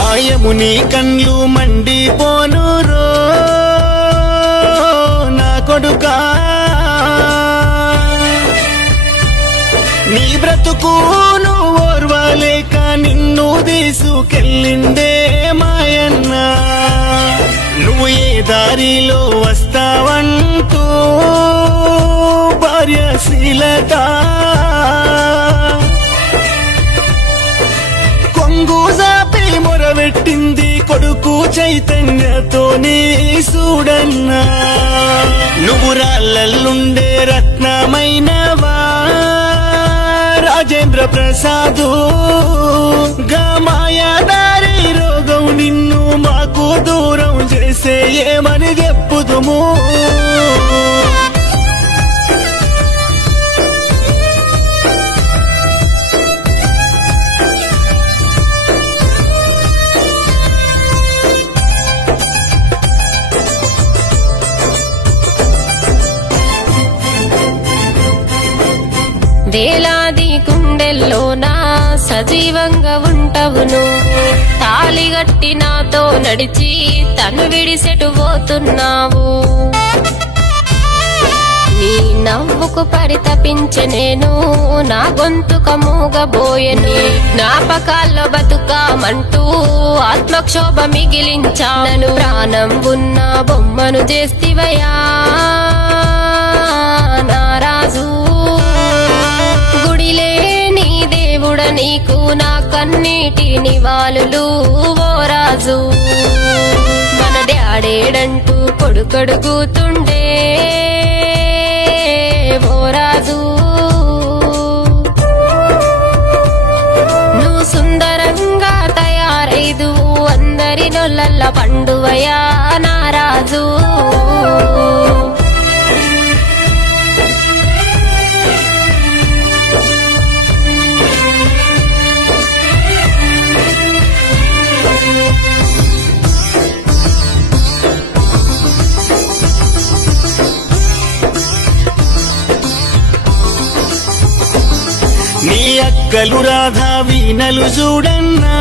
ఆయముని కండ్లు మండిపోనురో నా కొడుకా, నీ బ్రతుకును ఓర్వలేక నిన్ను తీసుకెళ్ళిందే మాయన్న. నువ్వు ఏ దారిలో వస్తావంటూ భార్య శ్రీలత కొంగు జాపి మొరబెట్టింది కొడుకు చైతన్యతోనే చూడన్నా. నువ్వు రాళ్ళల్లుండే రత్నమైనవా రాజేంద్ర ప్రసాదు, మాయాదారి రోగం నిన్ను మాకు దూరం చేసే ఏమని చెప్పుదుము. వేలాది గుండెల్లోనా సజీవంగా ఉంటావు నువ్వు, తాళిగట్టి నాతో నడిచి తను విడిసెటు పోతున్నావు. నీ నవ్వుకు పరితపించే నేను నా గొంతుక మూగబోయని, జ్ఞాపకాల్లో బతుకామంటూ ఆత్మక్షోభ మిగిలించాను. ప్రాణం ఉన్న బొమ్మను చేస్తివయా నారాజు, గుడిలే నీ దేవుడ నీకు నా కన్నీటి నివాళులు ఓ రాజు. మన డాడేడంటూ కొడుకడుగుతుండే ఓ రాజు, నువ్వు సుందరంగా తయారైదు అందరి నొల్ల పండువయా నారాజు. నీ అక్కలు రాధా వీణలు చూడన్నా,